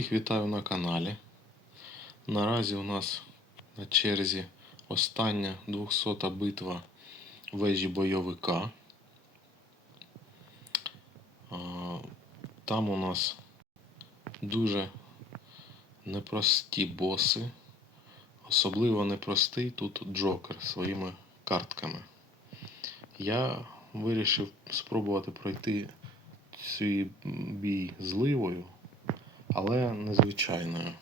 Всіх вітаю на каналі. Наразі у нас на черзі остання 200 битва вежі бойовика. Там у нас дуже непрості боси. Особливо непростий тут Джокер своїми картками. Я вирішив спробувати пройти цей бій зливою, але незвичайною.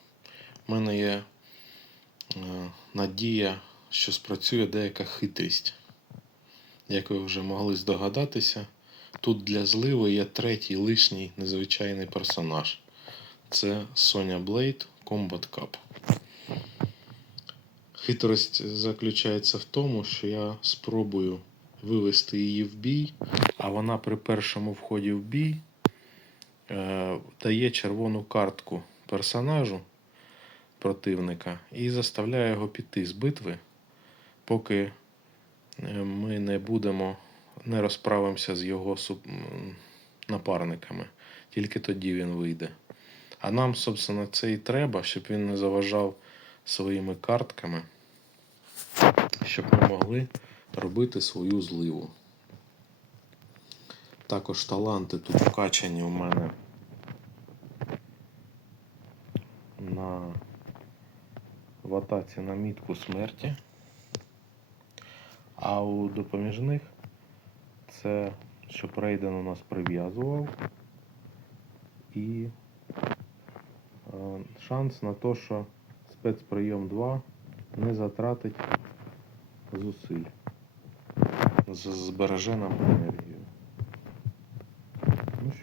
У мене є е, надія, що спрацює деяка хитрість. Як ви вже могли здогадатися, тут для зливи є третій лишній незвичайний персонаж. Це Соня Блейд Combat Cup. Хитрость заключається в тому, що я спробую вивести її в бій, а вона при першому вході в бій дає червону картку персонажу противника і заставляє його піти з битви, поки е, ми не будемо, не розправимося з його напарниками. Тільки тоді він вийде. А нам, собственно, це і треба, щоб він не заважав своїми картками, щоб ми могли робити свою зливу. Також таланти тут вкачані у мене на в атаці на мітку смерті. А у допоміжних це щоб Рейден у нас прив'язував і е, шанс на те, що спецприйом 2 не затратить зусиль. З- нам енергію.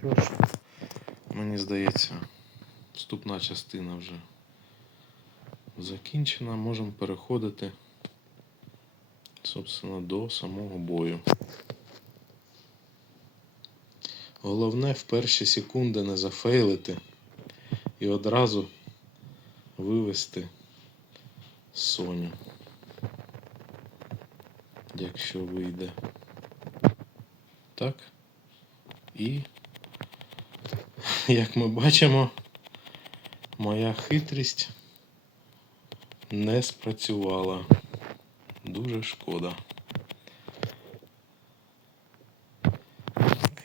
Що ж, мені здається, вступна частина вже закінчена. Можемо переходити, собственно, до самого бою. Головне в перші секунди не зафейлити і одразу вивести Соню. Якщо вийде. Так. І, як ми бачимо, моя хитрість не спрацювала. Дуже шкода.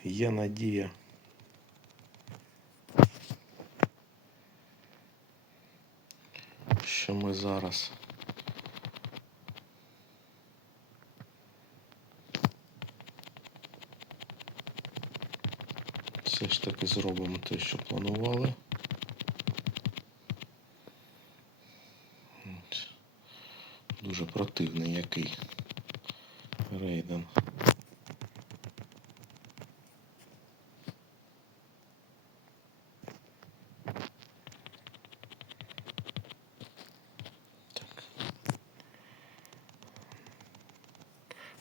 Є надія. Що ми зараз все ж таки зробимо те, що планували. Дуже противний який рейден.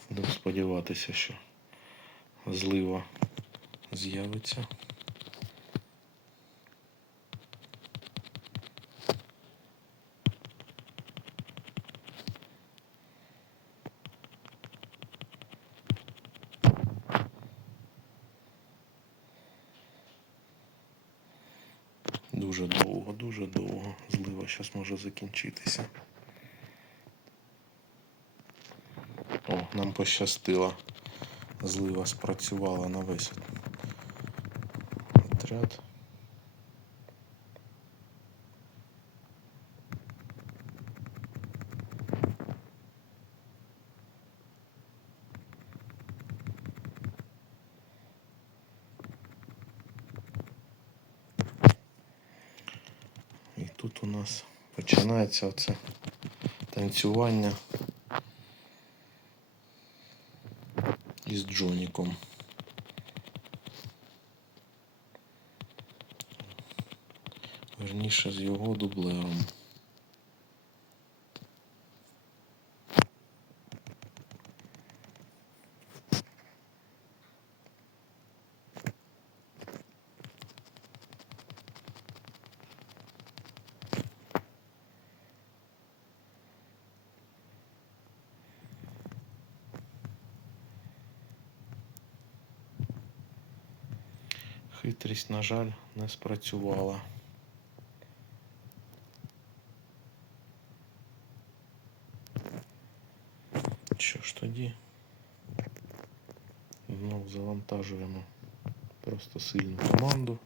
Будемо сподіватися, що злива з'явиться. Дуже довго, дуже довго. Злива зараз може закінчитися. О, нам пощастило. Злива спрацювала на весь отряд. І тут у нас починається оце танцювання із Джоніком. Верніше з його дублером. Хитрість, на жаль, не спрацювала. Що ж тоді знов завантажуємо просто сильну команду.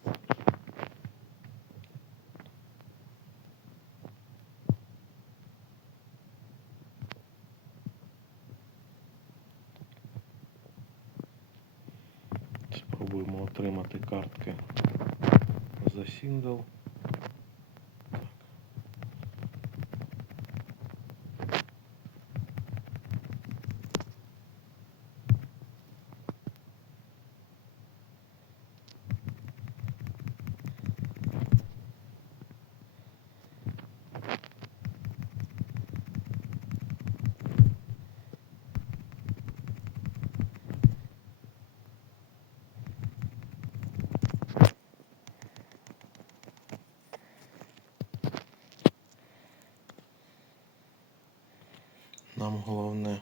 Спробуємо отримати картки за сингл. Нам головне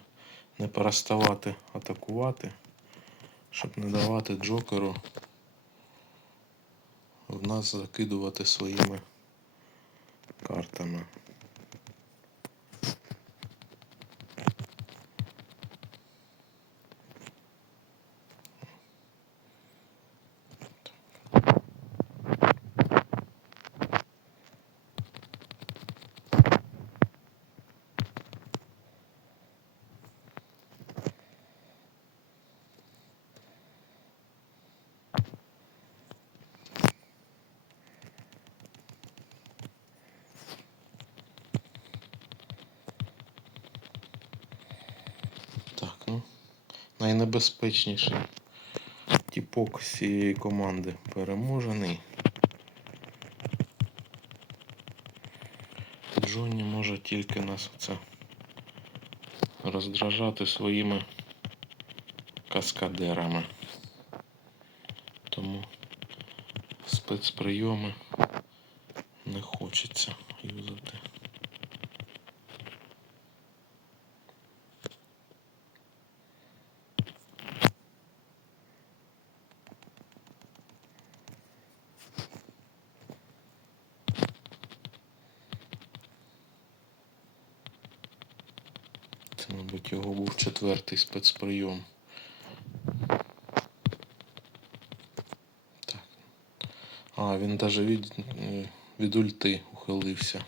не переставати атакувати, щоб не давати Джокеру в нас закидувати своїми картами. Так, ну, найнебезпечніший тіпок з цієї команди переможений. Джонні може тільки нас оце роздражати своїми каскадерами. Тому спецприйоми не хочеться юзати. Це, його був четвертий спецприйом. Так. А, він навіть від, е, від ульти ухилився.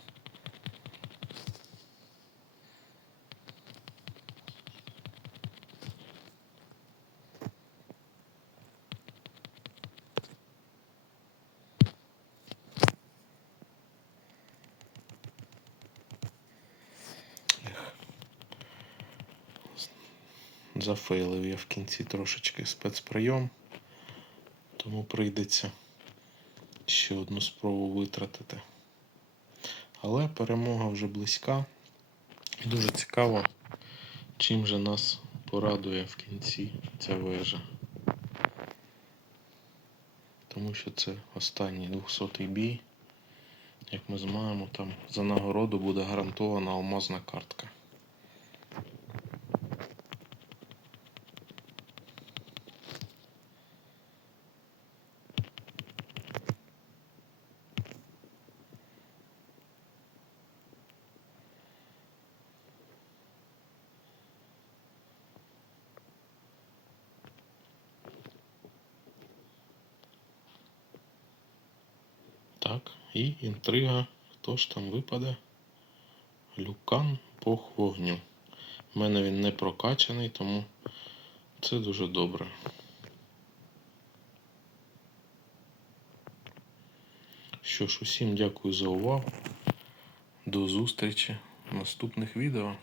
Зафейлив я в кінці трошечки спецприйом, тому прийдеться ще одну спробу витратити. Але перемога вже близька. І дуже цікаво, чим же нас порадує в кінці ця вежа. Тому що це останній 200-й бій. Як ми знаємо, там за нагороду буде гарантована алмазна картка. Так, і інтрига. Хто ж там випаде? Люкан Бог вогню. У мене він не прокачаний, тому це дуже добре. Що ж, усім дякую за увагу. До зустрічі в наступних відео.